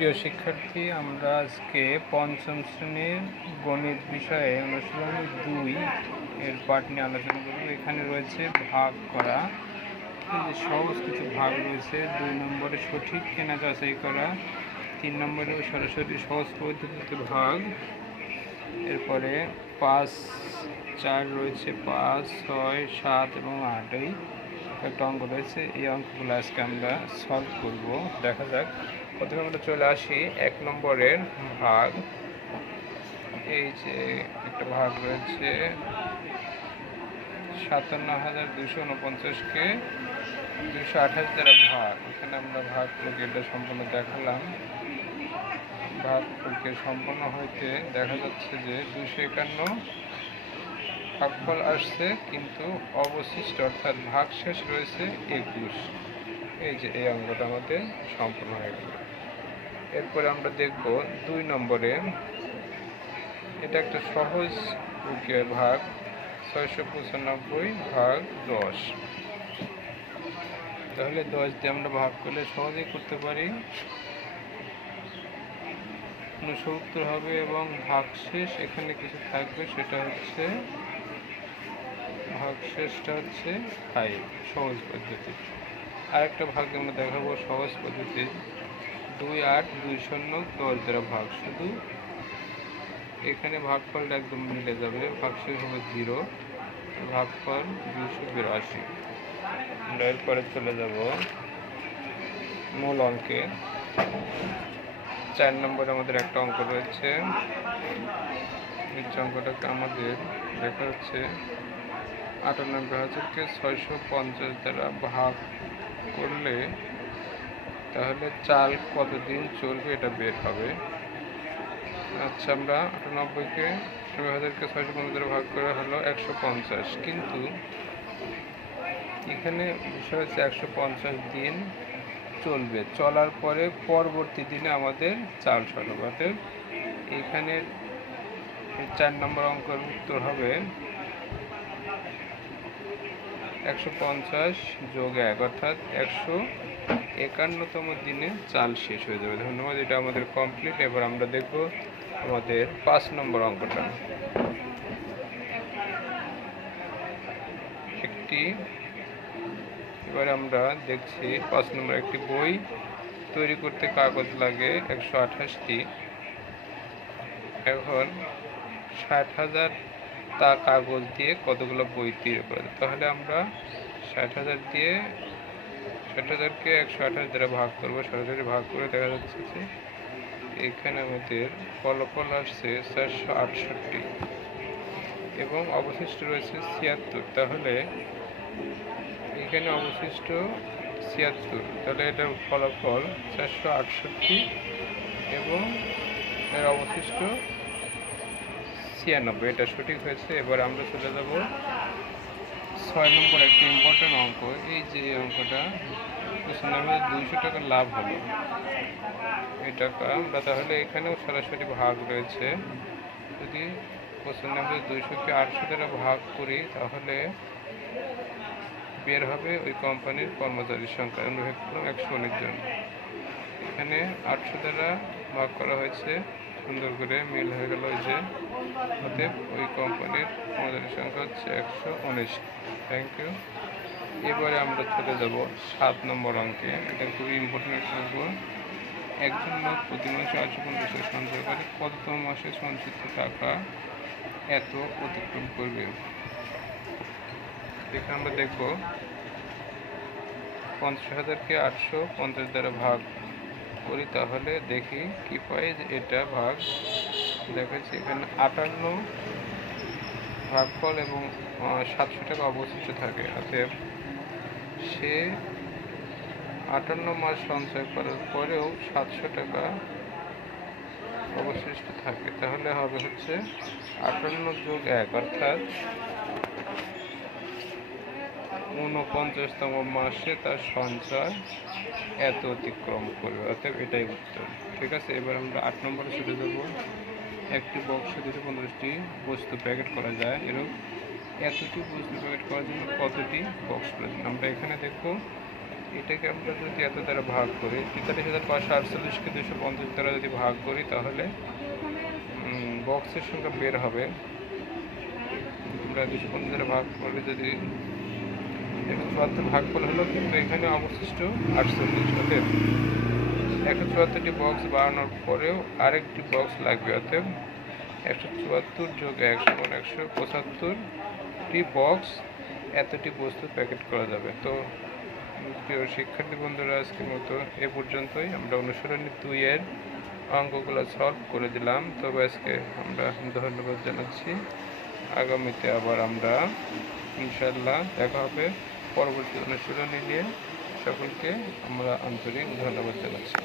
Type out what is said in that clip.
প্রিয় শিক্ষার্থী, আমরা আজকে পঞ্চম শ্রেণীর গণিত বিষয়ে অনুশীলনী 2 এর পাঠ নিয়ে আলোচনা করব। এখানে রয়েছে ভাগ করা, সহজ কিছু ভাগ রয়েছে। 2 নম্বরে সঠিক কেনা যাচাই করা, 3 নম্বরে সরাসরি সহজ পদ্ধতিতে ভাগ, এরপরে 5, 4 রয়েছে, 5, 6, 7 এবং 8 একটা অঙ্ক রয়েছে। এই অঙ্কগুলো আজকে আমরা সলভ করব। দেখা যাক। প্রথমে আমরা চলে আসি 1 নম্বরের ভাগ। এই যে একটা ভাগ রয়েছে 57,249-কে 228 দ্বারা ভাগ। এখানে আমরা ভাগ প্রক্রিয়াটা সম্পূর্ণ দেখালাম। ভাগ প্রক্রিয়া সম্পন্ন হইতে দেখা যাচ্ছে যে 251 ভাগফল আসছে, কিন্তু অবশিষ্ট অর্থাৎ ভাগশেষ রয়েছে 21। এই যে এই অঙ্কটা আমাদের সম্পূর্ণ হয়ে গেল। এরপরে আমরা দেখব 2 নম্বরে। এটা একটা সহজ প্রক্রিয়ার ভাগ, 695 ভাগ 10। তাহলে 10 দিয়ে আমরা ভাগ করলে সহজেই করতে পারি। 69 হবে এবং ভাগশেষ এখানে কিছু থাকবে, সেটা হচ্ছে ভাগশেষটা হচ্ছে 5, সহজ পদ্ধতি। আরেকটা ভাগ আমরা দেখাবো সহজ পদ্ধতি। 2, 8, 2 শূন্য 10 দ্বারা ভাগ। শুধু এখানে ভাগফলটা একদম মিলে যাবে, ভাগশেষ হবে 0, ভাগফল 282। আমরা এরপরে চলে যাব মূল অঙ্কে। 4 নম্বরে আমাদের একটা অঙ্ক রয়েছে। এই অঙ্কটাকে আমাদের দেখা যাচ্ছে 98,000-কে 650 দ্বারা ভাগ করলে তাহলে চাল কতদিন চলবে এটা বের হবে। আচ্ছা, আমরা 98,000-কে 650 দ্বারা ভাগ করা হলো 150, কিন্তু এখানে বিষয় হচ্ছে 150 দিন চলবে, চলার পরে পরবর্তী দিনে আমাদের চাল সরব। অর্থাৎ এখানে 4 নম্বর অঙ্কের উত্তর হবে 150 যোগ 1, অর্থাৎ 151তম দিনে চাল শেষ হয়ে যাবে। ধন্যবাদ। এটা আমাদের কমপ্লিট। এবার আমরা দেখব আমাদের 5 নম্বর অঙ্কটা। এবারে আমরা দেখছি 5 নম্বর একটি বই তৈরি করতে কাগজ লাগে 128টি। এখন 60,000 তা কাগজ দিয়ে কতগুলো বই তৈরি করে। তাহলে আমরা 60,000-কে 128 দ্বারা ভাগ করবো। সরাসরি ভাগ করে দেখা যাচ্ছে যে এখানে আমাদের ফলাফল আসছে 468 এবং অবশিষ্ট রয়েছে 76। তাহলে এখানে অবশিষ্ট 76, তাহলে এটার ফলাফল 468 এবং এর অবশিষ্ট 96। এটা সঠিক হয়েছে। এবার আমরা চলে যাব 6 নম্বর একটি ইম্পর্টেন্ট অঙ্ক। এই যে অঙ্কটা 200 টাকা লাভ হলো, এই টাকা আমরা তাহলে এখানেও সরাসরি ভাগ রয়েছে। যদি 200-কে 800 দ্বারা ভাগ করি তাহলে বের হবে ওই কোম্পানির কর্মচারীর সংখ্যা। আমরা ভেদ করলাম 119 জন। এখানে 800 দ্বারা ভাগ করা হয়েছে, সুন্দর করে মিল হয়ে গেল। ওই যে অতএব ওই কোম্পানির কর্মচারীর সংখ্যা হচ্ছে 119। Thank you. এবারে আমরা চলে যাব 7 নম্বর অঙ্কে। এটা খুবই ইম্পর্টেন্ট অঙ্ক। একজন লোক প্রতি মাসে 850 সঞ্চয় করে কততম মাসে সঞ্চিত টাকা এত অতিক্রম করবে। এখানে আমরা দেখব 50,000-কে 850 দ্বারা ভাগ করি, তাহলে দেখি কি পাই। এটা ভাগ দেখাচ্ছি এখানে 58 ভাগফল এবং 700 টাকা অবশিষ্ট থাকে। অতএব সে 58 মাস সঞ্চয় করার পরেও 700 টাকা অবশিষ্ট থাকে। তাহলে হবে হচ্ছে 58 যোগ 1, অর্থাৎ 49তম মাসে তার সঞ্চয় এত অতিক্রম করবে। অর্থাৎ এটাই উত্তর। ঠিক আছে। এবার আমরা 8 নম্বরে চলে যাব। একটি বক্সে 250টি বস্তু প্যাকেট করা যায়। এরকম এতটি বস্তু প্যাকেট করার জন্য কতটি বক্স প্রয়োজন। আমরা এখানে দেখব এটাকে আমরা যদি এত দ্বারা ভাগ করি, 43,548কে 250 দ্বারা যদি ভাগ করি তাহলে বক্সের সংখ্যা বের হবে। আমরা 250 দ্বারা ভাগ করলে যদি 174 ভাগ করলে হলো, কিন্তু এখানে অবশিষ্ট 48। অতএব 174টি বক্স বানানোর পরেও আরেকটি বক্স লাগবে। অতএব 174 যোগ 1 সমান 175টি বক্স এতটি বস্তু প্যাকেট করা যাবে। তো প্রিয় শিক্ষার্থী বন্ধুরা, আজকের মতো এ পর্যন্তই। আমরা অনুসরণী 2 এর অঙ্কগুলো সলভ করে দিলাম। তবে আজকে আমরা ধন্যবাদ জানাচ্ছি। আগামীতে আবার আমরা ইনশাল্লাহ দেখা হবে পরবর্তী অনুশীলনী নিয়ে। সকলকে আমরা আন্তরিক ধন্যবাদ জানাচ্ছি।